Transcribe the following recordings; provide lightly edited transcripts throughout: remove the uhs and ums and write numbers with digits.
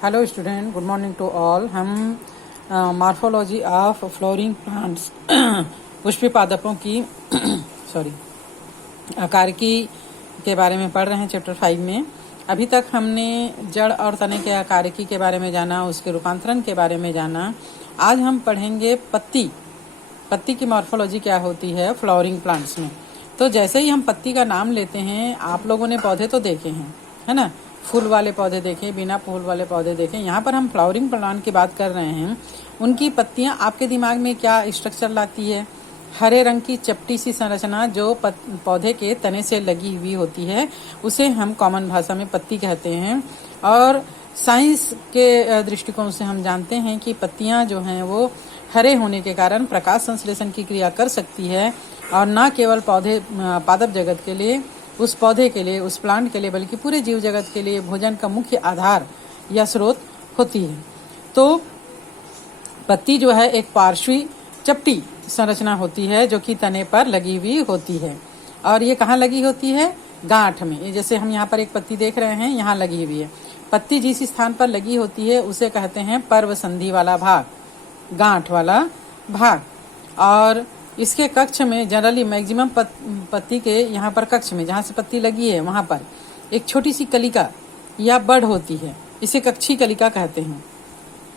Hello student, good morning to all. हम morphology of flowering plants पुष्पीय पादपों की सॉरी आकारिकी के बारे में पढ़ रहे हैं चैप्टर 5 में। अभी तक हमने जड़ और तने के आकारिकी के बारे में जाना, उसके रूपांतरण के बारे में जाना। आज हम पढ़ेंगे पत्ती की मॉर्फोलॉजी क्या होती है फ्लावरिंग प्लांट्स में। तो जैसे ही हम पत्ती का नाम लेते हैं, आप लोगों ने पौधे तो देखे हैं, है ना, फूल वाले पौधे देखे, बिना फूल वाले पौधे देखे। यहाँ पर हम फ्लावरिंग प्लांट की बात कर रहे हैं। उनकी पत्तियाँ आपके दिमाग में क्या स्ट्रक्चर लाती है? हरे रंग की चपटी सी संरचना जो पौधे के तने से लगी हुई होती है, उसे हम कॉमन भाषा में पत्ती कहते हैं। और साइंस के दृष्टिकोण से हम जानते हैं कि पत्तियां जो हैं वो हरे होने के कारण प्रकाश संश्लेषण की क्रिया कर सकती है, और न केवल पादप जगत के लिए, उस पौधे के लिए, उस प्लांट के लिए, बल्कि पूरे जीव जगत के लिए भोजन का मुख्य आधार या स्रोत होती है। तो पत्ती जो है एक पार्श्वी चपटी संरचना होती है जो कि तने पर लगी हुई होती है। और ये कहाँ लगी होती है? गांठ में। जैसे हम यहाँ पर एक पत्ती देख रहे हैं, यहाँ लगी हुई है। पत्ती जिस स्थान पर लगी होती है उसे कहते हैं पर्व संधि वाला भाग, गांठ वाला भाग। और इसके कक्ष में जनरली मैक्सिमम पत्ती के यहाँ पर कक्ष में जहाँ से पत्ती लगी है वहाँ पर एक छोटी सी कलिका या बड़ होती है, इसे कक्षी कलिका कहते हैं।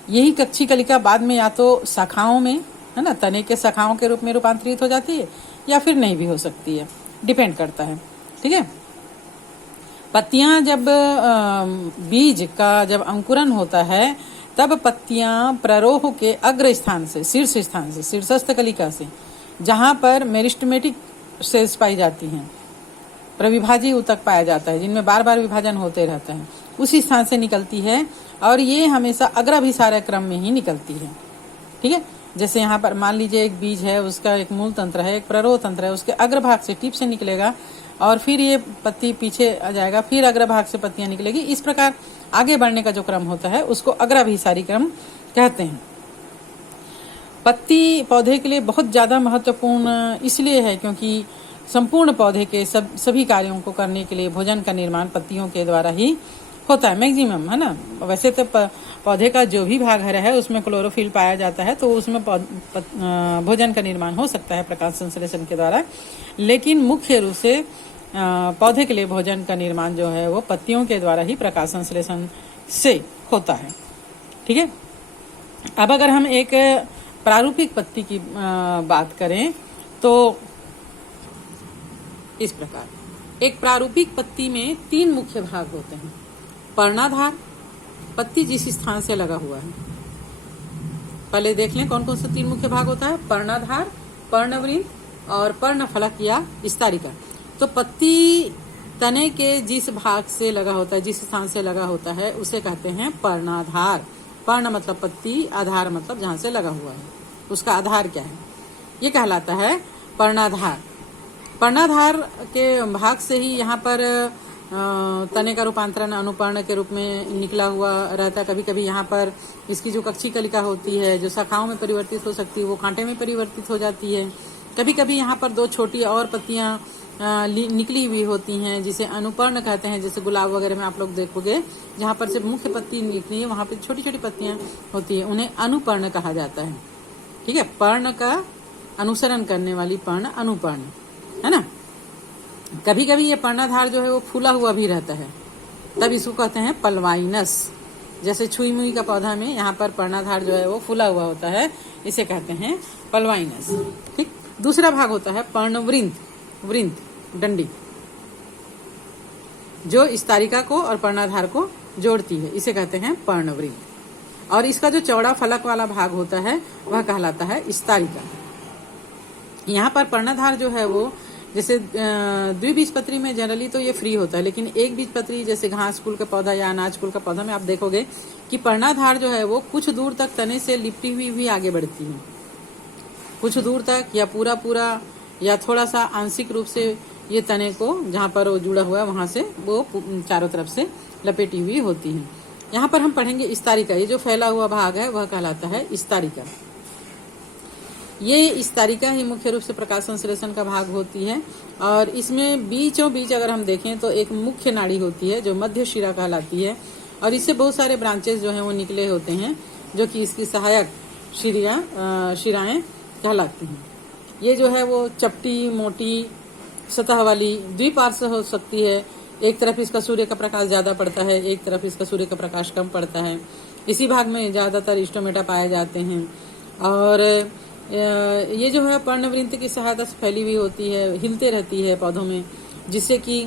यही कक्षी कलिका बाद में या तो शाखाओं में, है ना, तने के शाखाओं के रूप में रूपांतरित हो जाती है, या फिर नहीं भी हो सकती है, डिपेंड करता है। ठीक है। पत्तियां जब बीज का जब अंकुरन होता है, तब पत्तियां प्ररोह के अग्र स्थान से, शीर्ष स्थान से, शीर्षस्थ कलिका से, जहां पर मेरिस्टेमेटिक सेल्स पाई जाती हैं, प्रविभाजी ऊतक पाया जाता है जिनमें बार बार विभाजन होते रहता है, उसी स्थान से निकलती है। और ये हमेशा अग्राभिसारक क्रम में ही निकलती है। ठीक है। जैसे यहाँ पर मान लीजिए एक बीज है, उसका एक मूल तंत्र है, एक प्ररोह तंत्र है, उसके अग्रभाग से टिप से निकलेगा और फिर ये पत्ती पीछे आ जाएगा, फिर अग्रभाग से पत्तियां निकलेगी। इस प्रकार आगे बढ़ने का जो क्रम होता है उसको अग्राभिसारी क्रम कहते हैं। पत्ती पौधे के लिए बहुत ज्यादा महत्वपूर्ण इसलिए है क्योंकि संपूर्ण पौधे के सभी कार्यों को करने के लिए भोजन का निर्माण पत्तियों के द्वारा ही होता है, मैक्सिमम, है ना। वैसे तो पौधे का जो भी भाग हरा है उसमें क्लोरोफिल पाया जाता है, तो उसमें भोजन का निर्माण हो सकता है प्रकाश संश्लेषण के द्वारा, लेकिन मुख्य रूप से पौधे के लिए भोजन का निर्माण जो है वो पत्तियों के द्वारा ही प्रकाश संश्लेषण से होता है। ठीक है। अब अगर हम एक प्रारूपिक पत्ती की बात करें तो इस प्रकार एक प्रारूपिक पत्ती में 3 मुख्य भाग होते हैं। पर्णाधार, पत्ती जिस स्थान से लगा हुआ है। पहले देख लें कौन कौन से 3 मुख्य भाग होता है। पर्णाधार, पर्णवृंत और पर्णफलक या स्तरिका। तो पत्ती तने के जिस भाग से लगा होता है, जिस स्थान से लगा होता है, उसे कहते हैं पर्णाधार। पर्ण मतलब पत्ती, आधार मतलब जहां से लगा हुआ है, उसका आधार क्या है, ये कहलाता है पर्णाधार। पर्णाधार के भाग से ही यहाँ पर तने का रूपांतरण अनुपर्ण के रूप में निकला हुआ रहता है। कभी कभी यहाँ पर इसकी जो कक्षी कलिका होती है, जो शाखाओं में परिवर्तित हो सकती है, वो कांटे में परिवर्तित हो जाती है। कभी कभी यहाँ पर 2 छोटी और पत्तियां निकली हुई होती हैं, जिसे अनुपर्ण कहते हैं। जैसे गुलाब वगैरह में आप लोग देखोगे, जहाँ पर से मुख्य पत्ती निकली है वहां पर छोटी छोटी पत्तियां होती है, उन्हें अनुपर्ण कहा जाता है। ठीक है। पर्ण का अनुसरण करने वाली पर्ण अनुपर्ण, है ना। कभी कभी ये पर्णाधार जो है वो फूला हुआ भी रहता है, तब इसको कहते हैं पल्वाइनस। जैसे छुई मुई का पौधा में यहाँ पर पर्णाधार जो है वो फूला हुआ होता है, इसे कहते हैं पल्वाइनस। ठीक। दूसरा भाग होता है पर्णवृंत, वृंत डंडी, जो स्तरिका को और पर्णाधार को जोड़ती है, इसे कहते हैं पर्णवृंत। और इसका जो चौड़ा फलक वाला भाग होता है वह कहलाता है स्तरिका। यहाँ पर पर्णाधार जो है वो, जैसे द्विबीजपत्री में जनरली तो ये फ्री होता है, लेकिन एक बीजपत्री जैसे घास कुल का पौधा या अनाज कुल का पौधा में आप देखोगे कि पर्णाधार जो है वो कुछ दूर तक तने से लिपटी हुई भी आगे बढ़ती है, कुछ दूर तक, या पूरा या थोड़ा सा आंशिक रूप से ये तने को जहाँ पर वो जुड़ा हुआ है वहां से वो चारों तरफ से लपेटी हुई होती है। यहाँ पर हम पढ़ेंगे स्तरिका। ये जो फैला हुआ भाग है वह कहलाता है स्तरिका। ये स्तरिका ही मुख्य रूप से प्रकाश संश्लेषण का भाग होती है। और इसमें बीचों बीच अगर हम देखें तो एक मुख्य नाड़ी होती है जो मध्य शिरा कहलाती है, और इससे बहुत सारे ब्रांचेस जो हैं वो निकले होते हैं, जो कि इसकी सहायक शिराएं कहलाती हैं। ये जो है वो चपटी, मोटी, सतह वाली, द्विपार्श्व हो सकती है। एक तरफ इसका सूर्य का प्रकाश ज्यादा पड़ता है, एक तरफ इसका सूर्य का प्रकाश कम पड़ता है। इसी भाग में ज्यादातर स्टोमेटा पाए जाते हैं। और ये जो है पर्णवृंत की सहायता से फैली हुई होती है, हिलते रहती है पौधों में, जिससे कि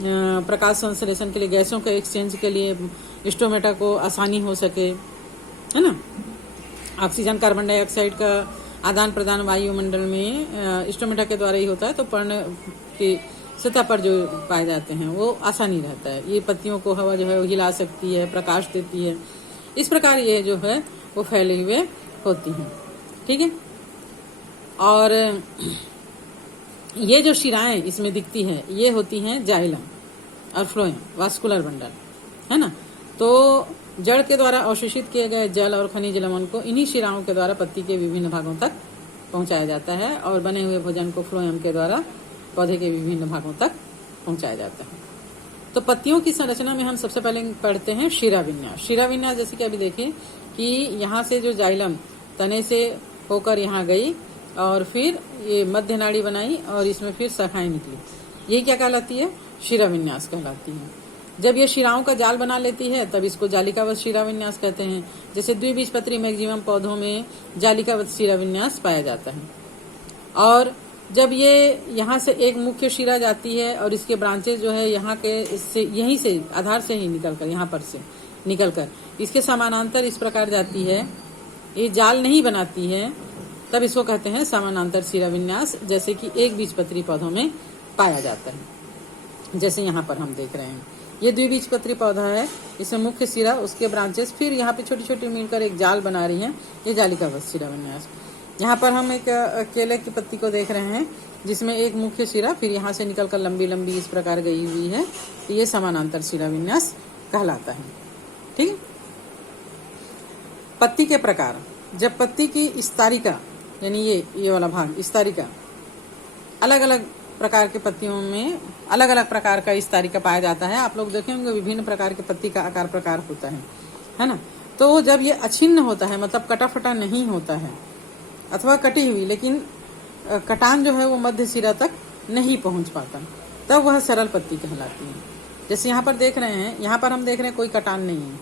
प्रकाश संश्लेषण के लिए, गैसों के एक्सचेंज के लिए स्टोमेटा को आसानी हो सके, है ना। ऑक्सीजन, कार्बन डाइऑक्साइड का आदान प्रदान वायुमंडल में स्टोमेटा के द्वारा ही होता है, तो पर्ण की सतह पर जो पाए जाते हैं वो आसानी रहता है। ये पत्तियों को हवा जो है वो हिला सकती है, प्रकाश देती है। इस प्रकार ये जो है वो फैले हुए होती हैं, ठीक है। और ये जो शिराएं इसमें दिखती है ये होती हैं जाइलम और फ्लोएम, वास्कुलर बंडल, है ना। तो जड़ के द्वारा अवशोषित किए गए जल और खनिज लवण को इन्हीं शिराओं के द्वारा पत्ती के विभिन्न भागों तक पहुंचाया जाता है, और बने हुए भोजन को फ्लोएम के द्वारा पौधे के विभिन्न भागों तक पहुंचाया जाता है। तो पत्तियों की संरचना में हम सबसे पहले पढ़ते हैं शिरा विन्यास। शिरा विन्यास जैसे कि अभी देखें कि यहाँ से जो जाइलम तने से होकर यहाँ गई और फिर ये मध्य नाड़ी बनाई और इसमें फिर शाखाएं निकली, ये क्या कहलाती है? शिरा विन्यास कहलाती है। जब ये शिराओं का जाल बना लेती है तब इसको जालिकावत शिरा विन्यास कहते हैं। जैसे द्विबीजपत्री मैक्सिमम पौधों में जालिकावत शिरा विन्यास पाया जाता है। और जब ये यहाँ से एक मुख्य शिरा जाती है और इसके ब्रांचेस जो है यहाँ के इससे यहीं से आधार से ही निकलकर यहाँ पर से निकलकर इसके समानांतर इस प्रकार जाती है, ये जाल नहीं बनाती है, तब इसको कहते हैं समानांतर शिरा विन्यास, जैसे कि एक बीजपत्री पौधों में पाया जाता है। जैसे यहाँ पर हम देख रहे हैं ये द्विबीजपत्री पौधा है, इसमें मुख्य शिरा, उसके ब्रांचेस फिर यहाँ पे छोटी छोटी मिलकर एक जाल बना रही हैं, ये जालिकावत शिरा विन्यास। यहाँ पर हम एक केले की पत्ती को देख रहे हैं जिसमें एक मुख्य शिरा फिर यहाँ से निकलकर लंबी लंबी इस प्रकार गई हुई है, तो ये समानांतर शिरा विन्यास कहलाता है, ठीक है। पत्ती के प्रकार, जब पत्ती की स्तरिका यानी ये वाला भाग स्तरिका, अलग अलग प्रकार के पत्तियों में अलग अलग प्रकार का स्तरिका पाया जाता है। आप लोग देखे होंगे विभिन्न प्रकार के पत्ती का आकार प्रकार होता है ना। तो जब ये अछिन्न होता है, मतलब कटा फटा नहीं होता है अथवा कटी हुई, लेकिन कटान जो है वो मध्य सिरा तक नहीं पहुंच पाता, तब वह सरल पत्ती कहलाती है। जैसे यहाँ पर देख रहे हैं, यहाँ पर हम देख रहे हैं कोई कटान नहीं है,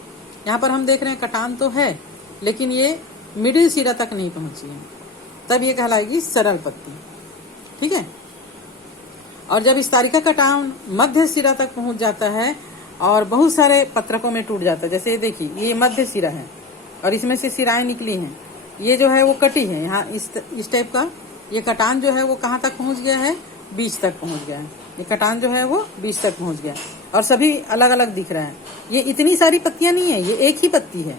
यहाँ पर हम देख रहे हैं कटान तो है लेकिन ये मिडिल सिरा तक नहीं पहुंची है, तब ये कहलाएगी सरल पत्ती, ठीक है। और जब इस तारिका कटान मध्य सिरा तक पहुंच जाता है और बहुत सारे पत्रकों में टूट जाता है, जैसे ये देखिए ये मध्य सिरा है और इसमें से सिराएं निकली हैं, ये जो है वो कटी है, यहाँ इस टाइप का ये कटान जो है वो कहाँ तक पहुंच गया है? बीज तक पहुंच गया है। ये कटान जो है वो बीज तक पहुंच गया और सभी अलग अलग दिख रहा है। ये इतनी सारी पत्तियां नहीं है, ये एक ही पत्ती है,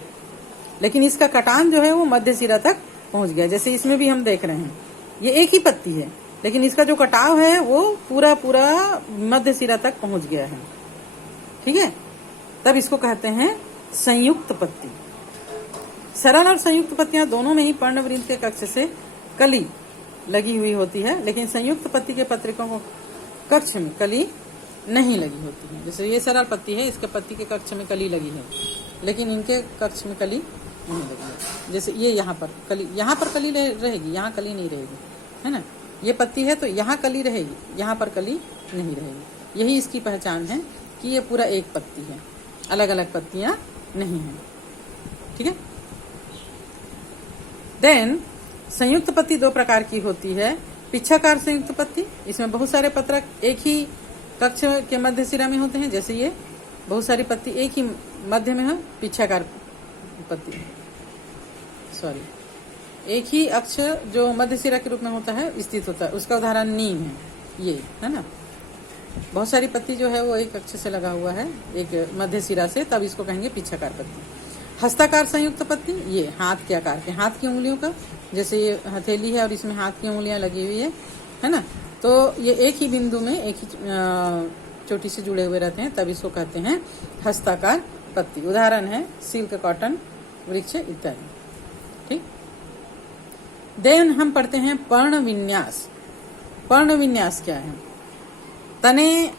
लेकिन इसका कटान जो है वो मध्य सिरा तक पहुंच गया। जैसे इसमें भी हम देख रहे हैं ये एक ही पत्ती है, लेकिन इसका जो कटाव है वो पूरा पूरा मध्य सिरा तक पहुंच गया है, ठीक है। तब इसको कहते हैं संयुक्त पत्ती। सरल और संयुक्त पत्तियां दोनों में ही पर्णवृंत के कक्ष से कली लगी हुई होती है, लेकिन संयुक्त पत्ती के पत्रिकों को कक्ष में कली नहीं लगी होती है। जैसे ये सरल पत्ती है, इसके पत्ती के कक्ष में कली लगी है, लेकिन इनके कक्ष में कली नहीं लगी है। जैसे ये यहाँ पर कली रहेगी, यहाँ कली नहीं रहेगी, है ना। ये पत्ती है तो यहाँ कली रहेगी, यहाँ पर कली नहीं रहेगी। यही इसकी पहचान है कि ये पूरा एक पत्ती है, अलग अलग पत्तियां नहीं है, ठीक है। देन संयुक्त पत्ती दो प्रकार की होती है। पिच्छाकार संयुक्त पत्ती, इसमें बहुत सारे पत्रक एक ही कक्ष के मध्य सिरा में होते हैं। जैसे ये बहुत सारी पत्ती एक ही मध्य में है, पिच्छाकार पत्ती, एक ही अक्ष जो मध्य सिरा के रूप में होता है स्थित होता है, उसका उदाहरण नीम है, ये है ना। बहुत सारी पत्ती जो है वो एक अक्ष से लगा हुआ है, एक मध्य सिरा से, तब इसको कहेंगे पिच्छाकार पत्ती। हस्ताकार संयुक्त पत्ती, ये हाथ के आकार के, हाथ की उंगलियों का, जैसे ये हथेली है और इसमें हाथ की उंगलियां लगी हुई है ना। तो ये एक ही बिंदु में एक ही चोटी से जुड़े हुए रहते हैं, तब इसको कहते हैं हस्ताकार पत्ती। उदाहरण है सिल्क, कॉटन, वृक्ष इत्यादि, ठीक। देन हम पढ़ते हैं पर्ण विन्यास। पर्ण विन्यास क्या है? तने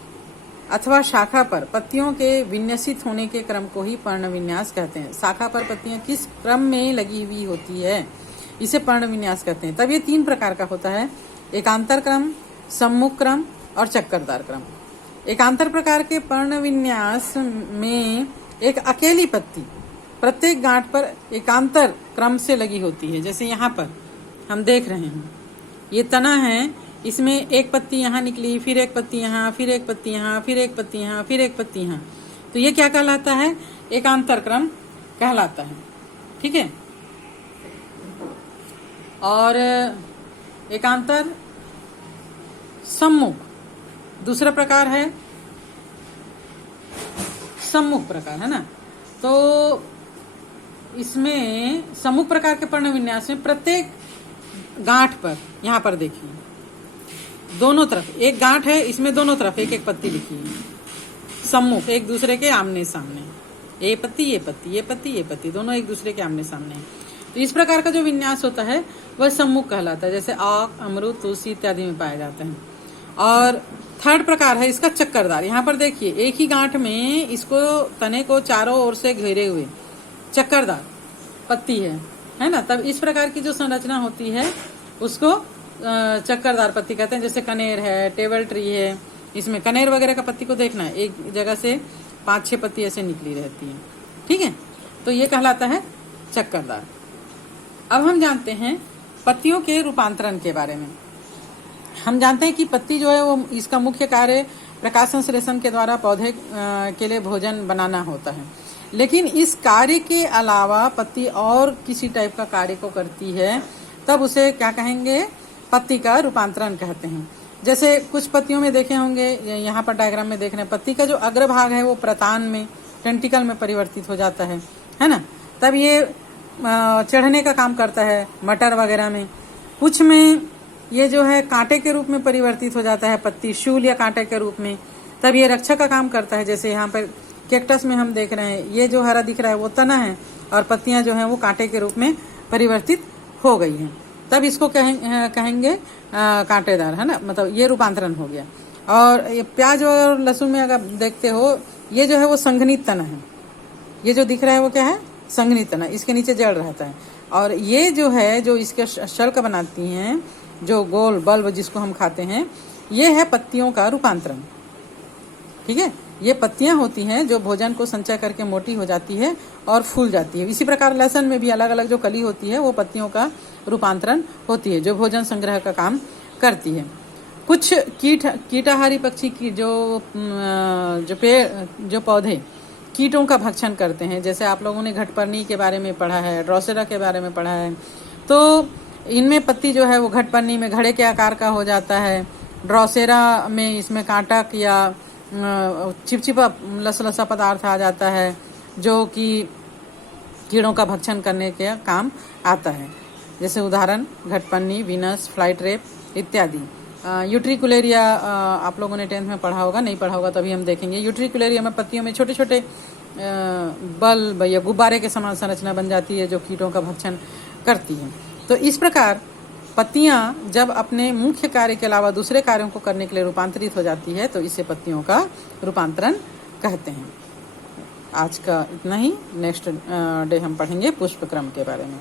अथवा शाखा पर पत्तियों के विन्यासित होने के क्रम को ही पर्ण विन्यास कहते हैं। शाखा पर पत्तियां किस क्रम में लगी हुई होती है, इसे पर्ण विन्यास कहते हैं। तब ये 3 प्रकार का होता है, एकांतर क्रम, सम्मुख क्रम और चक्करदार क्रम। एकांतर प्रकार के पर्ण विन्यास में एक अकेली पत्ती प्रत्येक गांठ पर एकांतर क्रम से लगी होती है। जैसे यहाँ पर हम देख रहे हैं, ये तना है, इसमें एक पत्ती यहाँ निकली, फिर एक पत्ती यहाँ, फिर एक पत्ती यहाँ, फिर एक पत्ती यहाँ, फिर एक पत्ती यहाँ, तो ये क्या कहलाता है? एकांतर क्रम कहलाता है। ठीक है। और एकांतर सम्मुख दूसरा प्रकार है, सम्मुख प्रकार है ना। तो इसमें सम्मुख प्रकार के पर्ण विन्यास में प्रत्येक गांठ पर, यहाँ पर देखिए दोनों तरफ एक गांठ है, इसमें दोनों तरफ एक एक पत्ती लिखी है, सम्मुख, एक दूसरे के आमने सामने, ये पत्ती ये पत्ती, ये पत्ती ये पत्ती, दोनों एक दूसरे के आमने सामने है। तो इस प्रकार का जो विन्यास होता है वह सम्मुख कहलाता है, जैसे आक, अमरूद, तुलसी इत्यादि में पाए जाते हैं। और थर्ड प्रकार है इसका चक्करदार। यहाँ पर देखिए एक ही गांठ में इसको तने को चारों ओर से घेरे हुए चक्करदार पत्ती है ना। तब इस प्रकार की जो संरचना होती है उसको चक्करदार पत्ती कहते हैं। जैसे कनेर है, टेबल ट्री है, इसमें कनेर वगैरह का पत्ती को देखना है, एक जगह से 5-6 पत्ती ऐसे निकली रहती है। ठीक है, तो ये कहलाता है चक्करदार। अब हम जानते हैं पत्तियों के रूपांतरण के बारे में। हम जानते हैं कि पत्ती जो है वो इसका मुख्य कार्य प्रकाश संश्लेषण के द्वारा पौधे के लिए भोजन बनाना होता है, लेकिन इस कार्य के अलावा पत्ती और किसी टाइप का कार्य को करती है, तब उसे क्या कहेंगे? पत्ती का रूपांतरण कहते हैं। जैसे कुछ पत्तियों में देखे होंगे, यहाँ पर डायग्राम में देख रहे हैं, पत्ती का जो अग्रभाग है वो प्रतान में, टेंटिकल में परिवर्तित हो जाता है ना। तब ये चढ़ने का काम करता है मटर वगैरह में। कुछ में ये जो है कांटे के रूप में परिवर्तित हो जाता है पत्ती, शूल या कांटे के रूप में, तब ये रक्षा का काम करता है। जैसे यहाँ पर कैक्टस में हम देख रहे हैं, ये जो हरा दिख रहा है वो तना है और पत्तियां जो हैं वो कांटे के रूप में परिवर्तित हो गई हैं, तब इसको कहेंगे कांटेदार, है ना। मतलब ये रूपांतरण हो गया। और ये प्याज और लहसुन में अगर देखते हो, ये जो है वो संघनित तना है, ये जो दिख रहा है वो क्या है? संघनित तना, इसके नीचे जड़ रहता है। और ये जो है जो इसके शल्क बनाती हैं, जो गोल बल्ब जिसको हम खाते हैं, ये है पत्तियों का रूपांतरण। ठीक है, ये पत्तियां होती हैं जो भोजन को संचय करके मोटी हो जाती है और फूल जाती है। इसी प्रकार लहसुन में भी अलग अलग जो कली होती है वो पत्तियों का रूपांतरण होती है, जो भोजन संग्रह का काम करती है। कुछ कीटाहारी पक्षी की जो पौधे कीटों का भक्षण करते हैं, जैसे आप लोगों ने घटपर्णी के बारे में पढ़ा है, ड्रोसेरा के बारे में पढ़ा है, तो इनमें पत्ती जो है वो घटपर्णी में घड़े के आकार का हो जाता है। ड्रोसेरा में इसमें कांटक या चिपचिपा लसलसा पदार्थ आ जाता है, जो कि कीड़ों का भक्षण करने के काम आता है। जैसे उदाहरण घटपन्नी, वीनस, फ्लाइट रेप इत्यादि। यूट्रिकुलेरिया आप लोगों ने 10th में पढ़ा होगा, नहीं पढ़ा होगा तभी हम देखेंगे। यूट्रिकुलेरिया में पत्तियों में छोटे छोटे बल्ब या गुब्बारे के समान संरचना बन जाती है जो कीटों का भक्षण करती है। तो इस प्रकार पत्तियां जब अपने मुख्य कार्य के अलावा दूसरे कार्यों को करने के लिए रूपांतरित हो जाती है, तो इसे पत्तियों का रूपांतरण कहते हैं। आज का इतना ही। नेक्स्ट डे हम पढ़ेंगे पुष्प क्रम के बारे में।